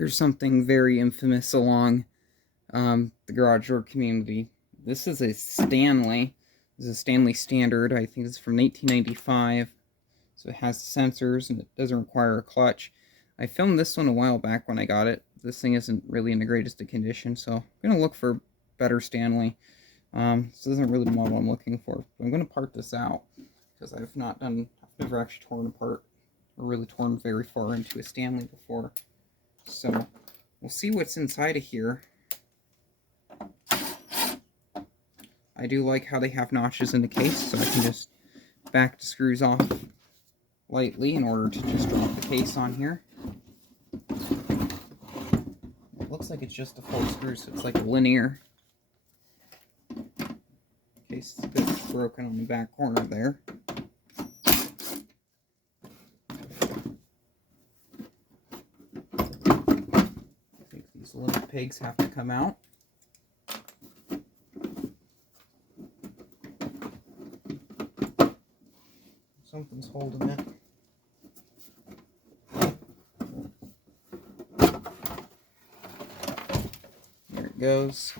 Here's something very infamous along the garage door community. This is a Stanley. This is a Stanley standard. I think it's from 1995. So it has sensors and it doesn't require a clutch. I filmed this one a while back when I got it. This thing isn't really in the greatest of condition, so I'm going to look for better Stanley. This isn't really the model I'm looking for. But I'm going to part this out because I've never actually torn apart or really torn very far into a Stanley before. So we'll see what's inside of here. I do like how they have notches in the case, so I can just back the screws off lightly in order to just drop the case on here. It looks like it's just a full screw, so it's like a linear. Case is a bit broken on the back corner there. I think these little pegs have to come out. Something's holding it. There it goes.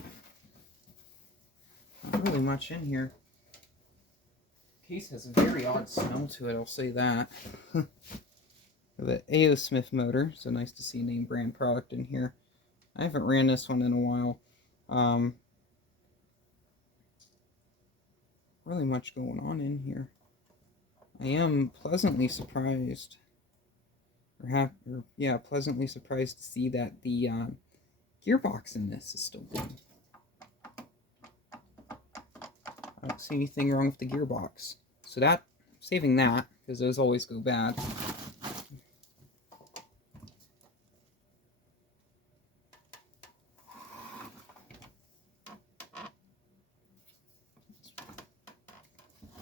Not really much in here. The case has a very odd smell to it, I'll say that. The A.O. Smith motor, so nice to see a name brand product in here. I haven't ran this one in a while. Really much going on in here. I am pleasantly surprised, pleasantly surprised to see that the gearbox in this is still good. I don't see anything wrong with the gearbox. So saving that, because those always go bad.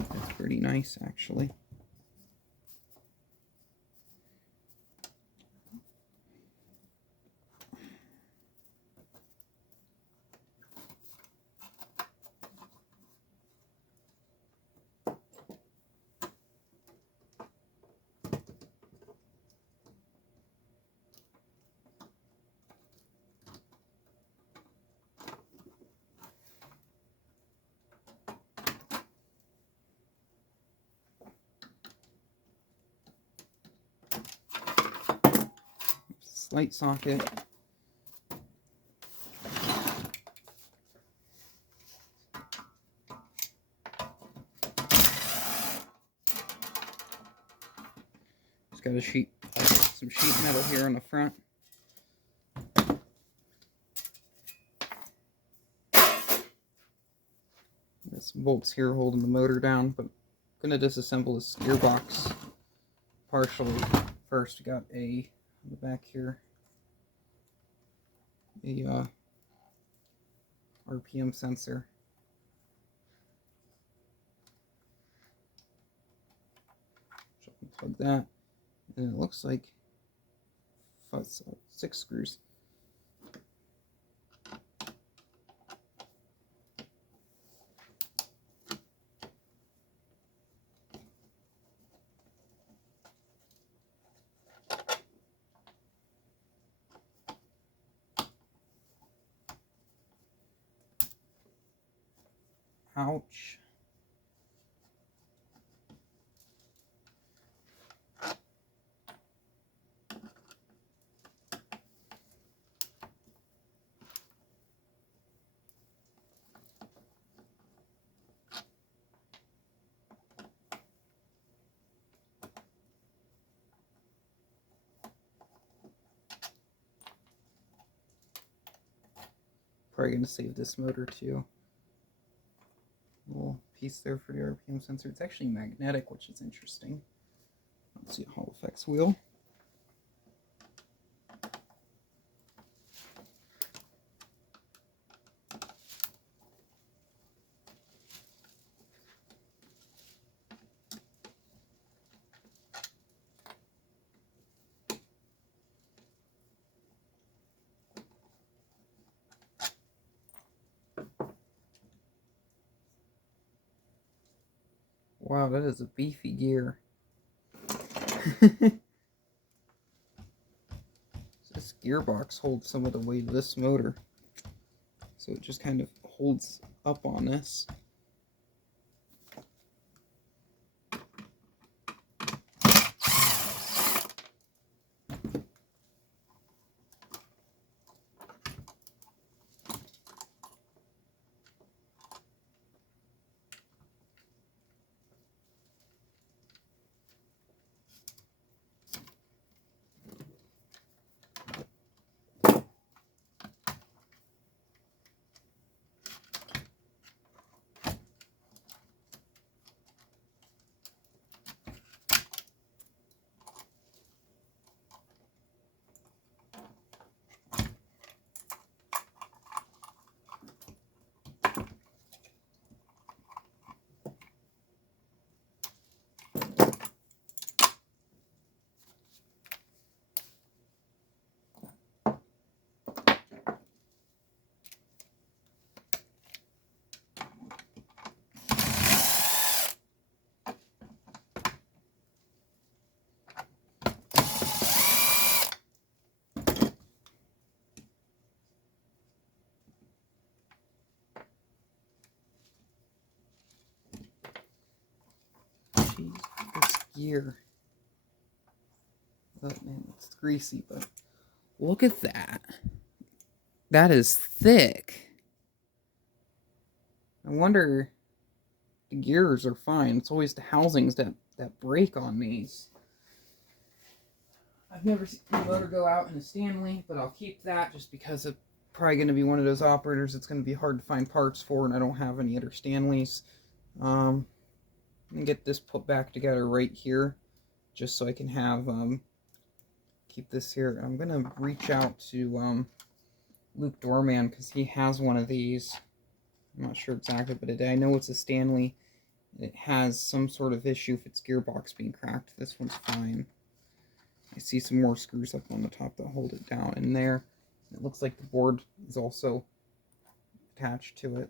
That's pretty nice, actually. Light socket. Just got some sheet metal here on the front. Got some bolts here holding the motor down, but I'm gonna disassemble this gearbox partially. First, we got on the back here, a RPM sensor. So unplug that, and it looks like 6 screws. Ouch. Probably going to save this motor too. Little piece there for the RPM sensor. It's actually magnetic, which is interesting. Let's see a Hall effects wheel. Wow, that is a beefy gear. This gearbox holds some of the weight of this motor. So it just kind of holds up on this. Jeez, this gear. Oh man, it's greasy, but look at that. That is thick. I wonder, the gears are fine. It's always the housings that break on these. I've never seen the motor go out in a Stanley, but I'll keep that just because it's probably going to be one of those operators it's going to be hard to find parts for, and I don't have any other Stanleys. I'm going to get this put back together right here, just so I can have, keep this here. I'm going to reach out to Luke Doorman, because he has one of these. I'm not sure exactly, but I know it's a Stanley. It has some sort of issue if its gearbox being cracked. This one's fine. I see some more screws up on the top that hold it down in there. It looks like the board is also attached to it.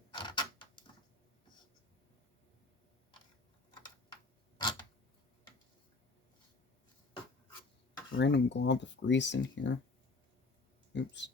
Random glob of grease in here. Oops.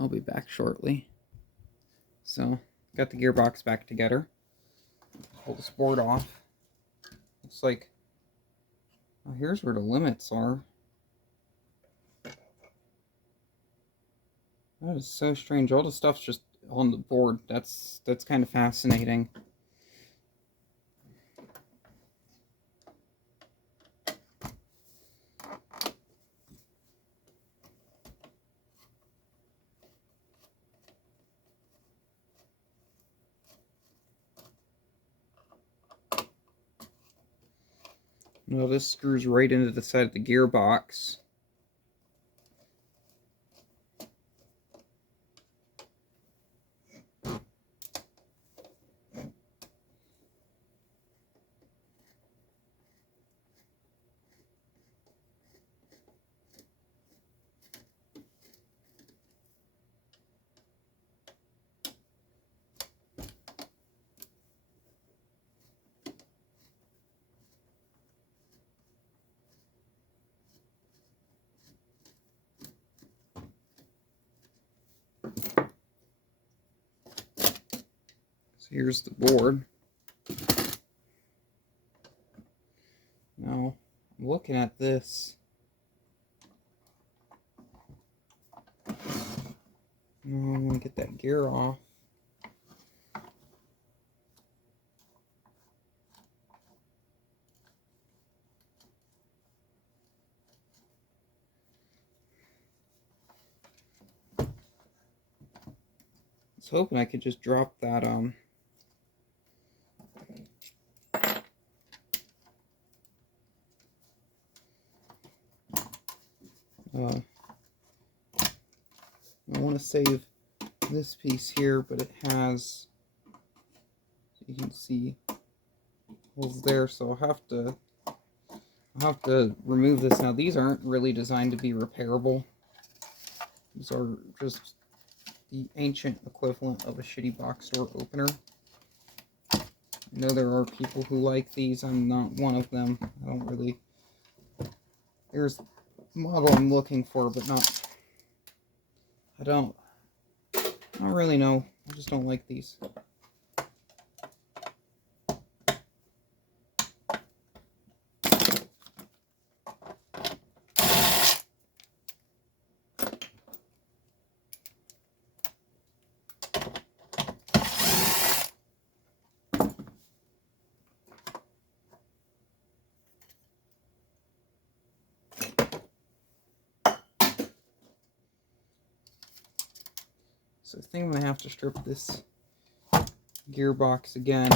I'll be back shortly. So, got the gearbox back together. Pull this board off. Looks like, oh, here's where the limits are. That is so strange. All the stuff's just on the board. That's kind of fascinating. Well, this screws right into the side of the gearbox. So here's the board. Now, I'm looking at this. No, I'm going to get that gear off. I was hoping I could just drop that I want to save this piece here, but it has, you can see, holes there, so I'll have to remove this. Now these aren't really designed to be repairable. These are just the ancient equivalent of a shitty box store opener. I know there are people who like these. I'm not one of them. I don't really. There's the model I'm looking for, but not. I don't really know. I just don't like these. So I think I'm going to have to strip this gearbox again.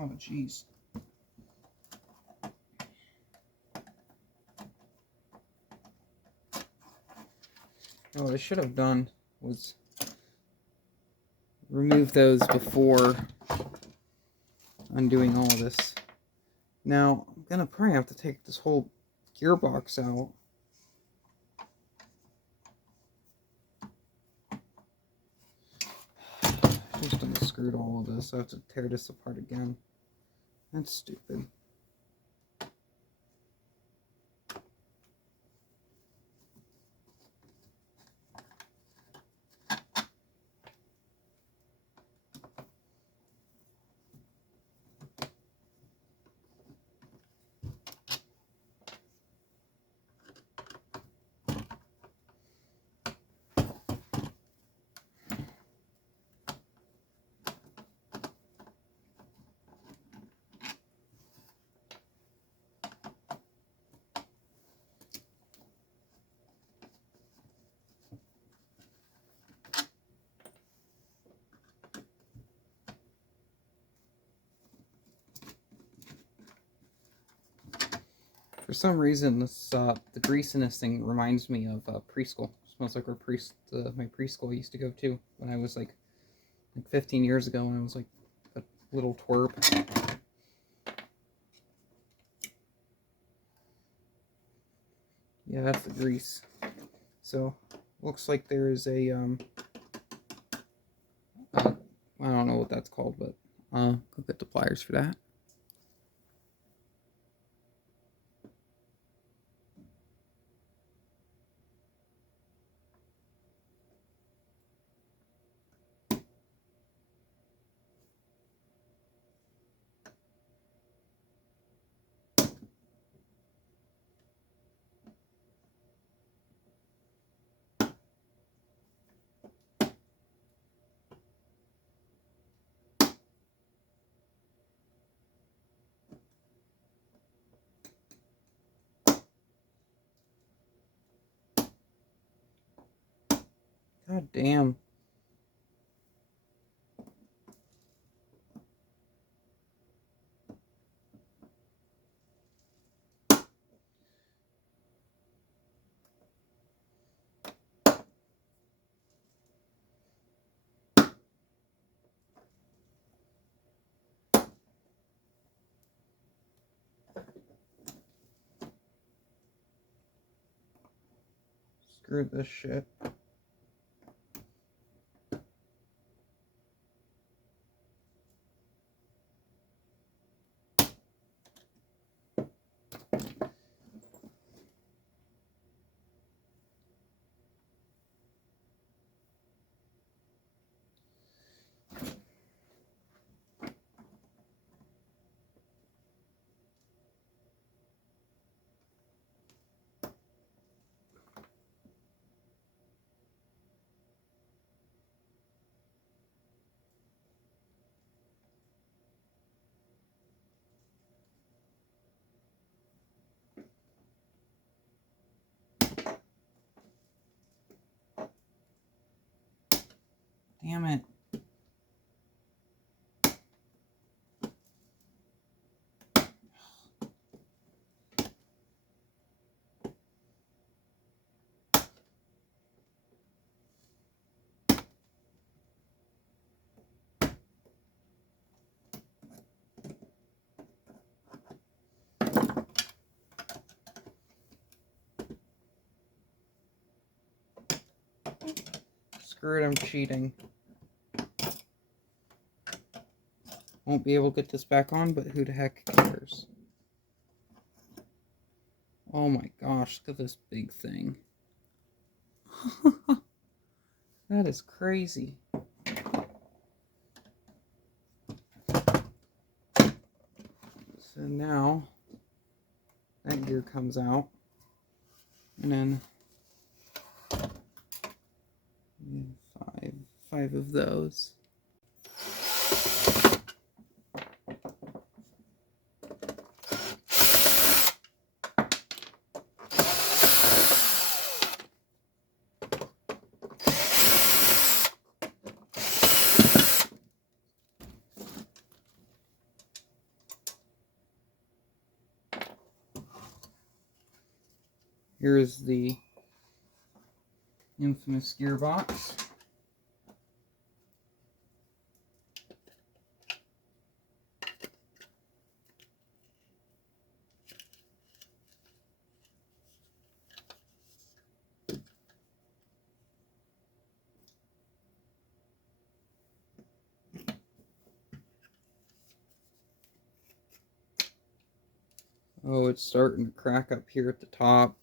Oh, jeez. What I should have done was remove those before undoing all of this. Now, I'm going to probably have to take this whole gearbox out. Just unscrewed all of this. I have to tear this apart again. That's stupid. For some reason, this the grease in this thing reminds me of preschool. It smells like my preschool I used to go to when I was like 15 years ago, when I was like a little twerp. Yeah, that's the grease. So, looks like there is a I don't know what that's called, but go get the pliers for that. God damn. Screw this shit. Damn it. Screw it, I'm cheating. Won't be able to get this back on, but who the heck cares? Oh my gosh, look at this big thing. That is crazy. So now that gear comes out, and then five of those. Here is the infamous gearbox. Oh, it's starting to crack up here at the top.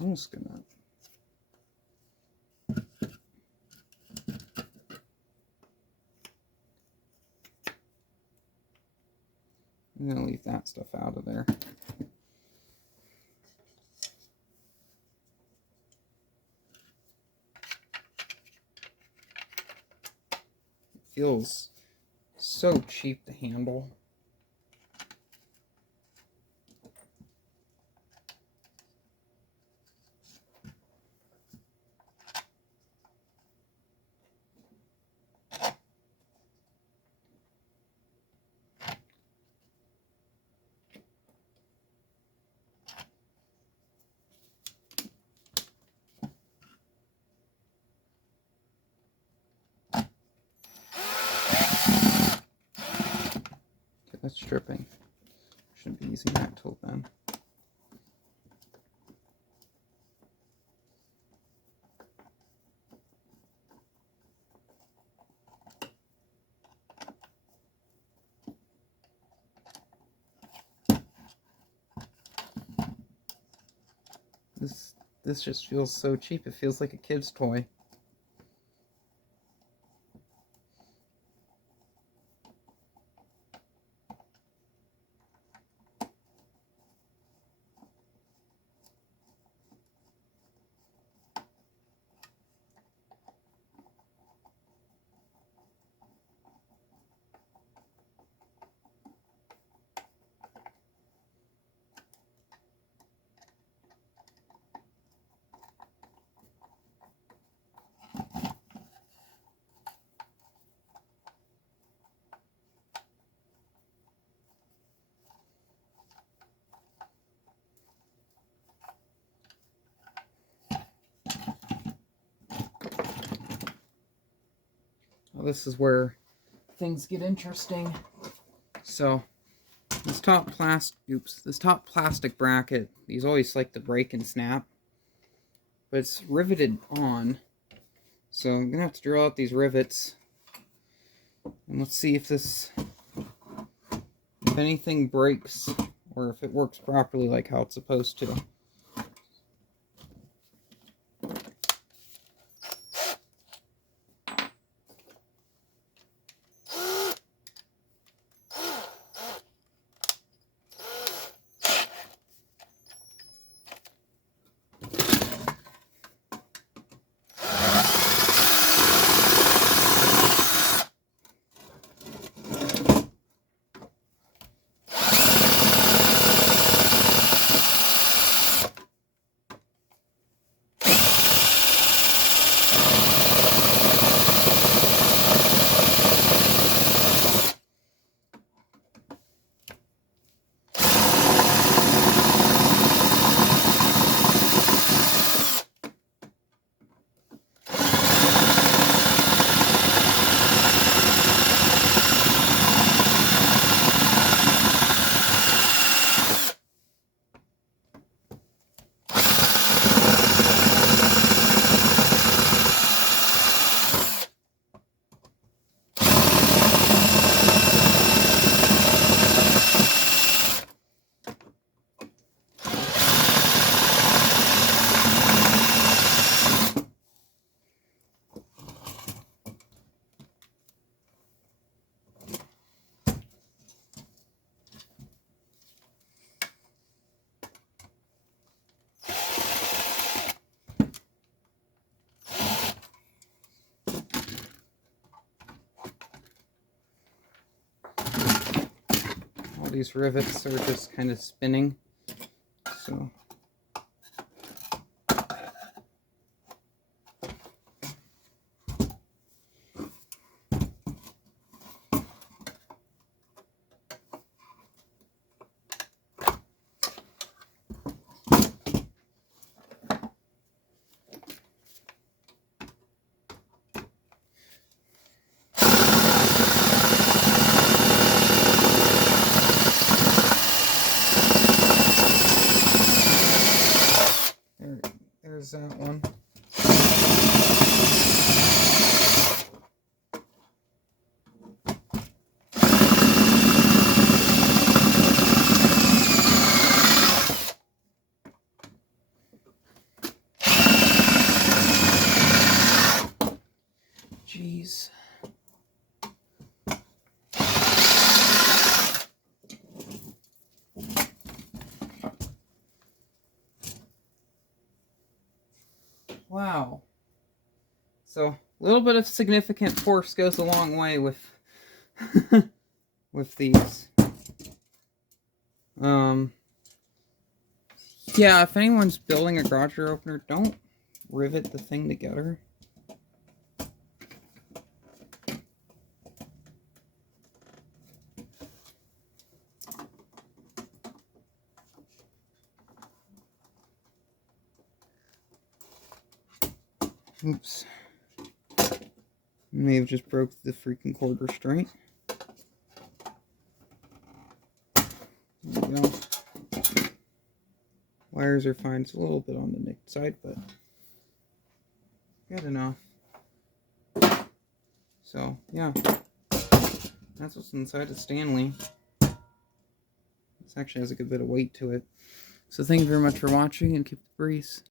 I'm just gonna leave that stuff out of there. It feels so cheap to handle. That's stripping. Shouldn't be using that tool then. This just feels so cheap. It feels like a kid's toy. this is where things get interesting. So this top plastic bracket, these always like to break and snap, but it's riveted on. So I'm gonna have to drill out these rivets, and let's see if anything breaks or if it works properly like how it's supposed to. These rivets are just kind of spinning, so there's that one. Jeez. Wow. So a little bit of significant force goes a long way with with these. Yeah, if anyone's building a garage door opener, don't rivet the thing together. Oops. May have just broke the freaking cord restraint. There we go. Wires are fine. It's a little bit on the nicked side, but good enough. So, yeah. That's what's inside of Stanley. This actually has a good bit of weight to it. So thank you very much for watching, and keep the breeze.